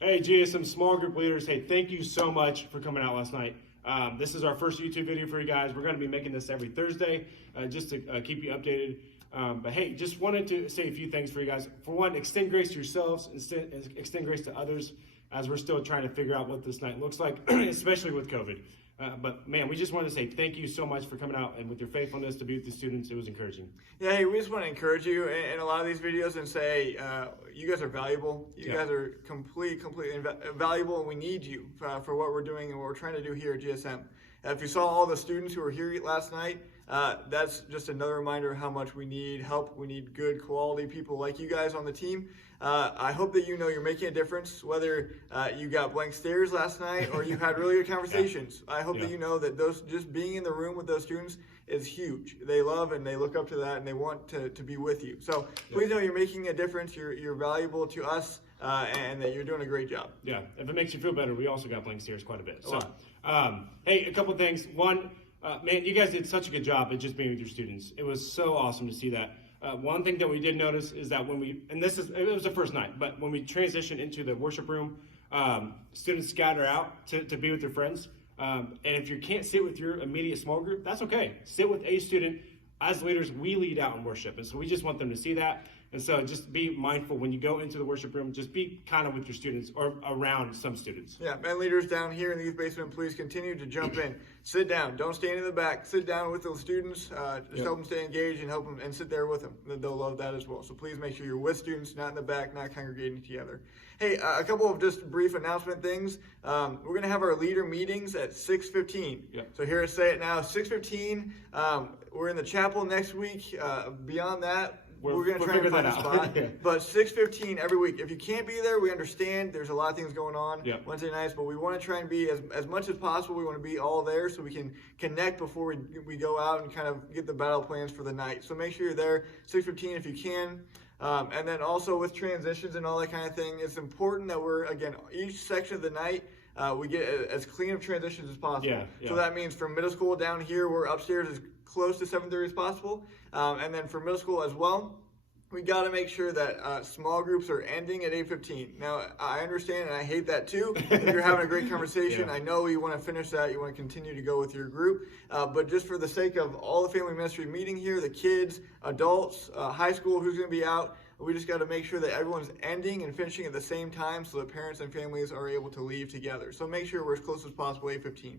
Hey, GSM small group leaders. Hey, thank you so much for coming out last night. This is our first YouTube video for you guys. We're going to be making this every Thursday just to keep you updated. But hey, just wanted to say a few things for you guys. For one, extend grace to yourselves and extend grace to others as we're still trying to figure out what this night looks like, especially with COVID. But man, we just wanted to say thank you so much for coming out and with your faithfulness to be with the students. It was encouraging. Yeah, hey, we just want to encourage you in a lot of these videos and say you guys are valuable. You guys are completely valuable, and we need you for what we're doing and what we're trying to do here at GSM. If you saw all the students who were here last night, that's just another reminder of how much we need help. We need good quality people like you guys on the team. I hope that you know you're making a difference, whether you got blank stares last night or you had really good conversations. I hope that you know that just being in the room with those students is huge. They love and they look up to that and they want to be with you. So please know you're making a difference. You're valuable to us and that you're doing a great job. Yeah, if it makes you feel better, we also got blank stares quite a bit. So, hey, a couple things. One, man, you guys did such a good job at just being with your students. It was so awesome to see that. One thing that we did notice is that when it was the first night, but when we transitioned into the worship room, students scatter out to be with their friends. And if you can't sit with your immediate small group, that's okay. Sit with a student. As leaders, we lead out in worship. And so we just want them to see that. And so just be mindful when you go into the worship room, just be kind of with your students or around some students. Yeah, and leaders down here in the youth basement, please continue to jump in. Sit down. Don't stand in the back. Sit down with the students. Just help them stay engaged and help them and sit there with them. They'll love that as well. So please make sure you're with students, not in the back, not congregating together. Hey, a couple of just brief announcement things. We're going to have our leader meetings at 6:15. So here, say it now, 6:15. We're in the chapel next week. Beyond that, we're going to try and find a spot. But 6:15 every week. If you can't be there, we understand. There's a lot of things going on Wednesday nights, but we want to try and be as much as possible. We want to be all there so we can connect before we go out and kind of get the battle plans for the night. So make sure you're there 6:15 if you can. And then also with transitions and all that kind of thing, it's important that we're, again, each section of the night, we get as clean of transitions as possible. So that means from middle school down here, we're upstairs as close to 7:30 as possible. And then for middle school as well, we got to make sure that small groups are ending at 8:15. Now, I understand, and I hate that too. If you're having a great conversation, I know you want to finish that. You want to continue to go with your group. But just for the sake of all the family ministry meeting here, the kids, adults, high school, who's going to be out, we just got to make sure that everyone's ending and finishing at the same time so that parents and families are able to leave together. So make sure we're as close as possible, 8:15.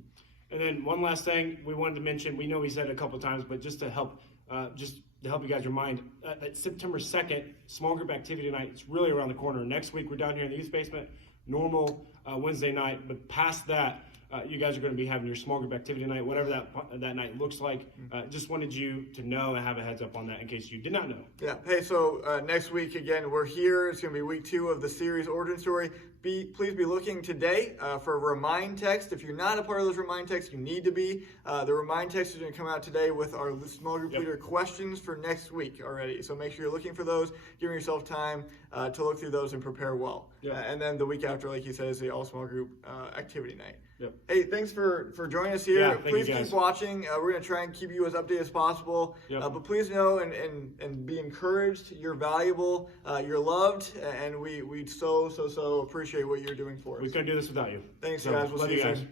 And then one last thing we wanted to mention, we know we said it a couple times, but just to help you guys remind, that September 2nd, small group activity night, it's really around the corner. Next week, we're down here in the youth basement, normal Wednesday night, but past that, you guys are going to be having your small group activity night, whatever that night looks like. Just wanted you to know and have a heads up on that in case you did not know. Yeah. Hey, so next week, again, we're here. It's going to be week 2 of the series Origin Story. Please be looking today for a remind text. If you're not a part of those remind texts, you need to be. The remind text is going to come out today with our small group leader questions for next week already. So make sure you're looking for those, giving yourself time to look through those and prepare well. And then the week after, like you said, is the all small group activity night. Hey, thanks for joining us here. Please keep watching. We're going to try and keep you as updated as possible. But please know and be encouraged. You're valuable. You're loved. And we so appreciate what you're doing for us. We couldn't do this without you. Thanks, guys. We'll see you soon.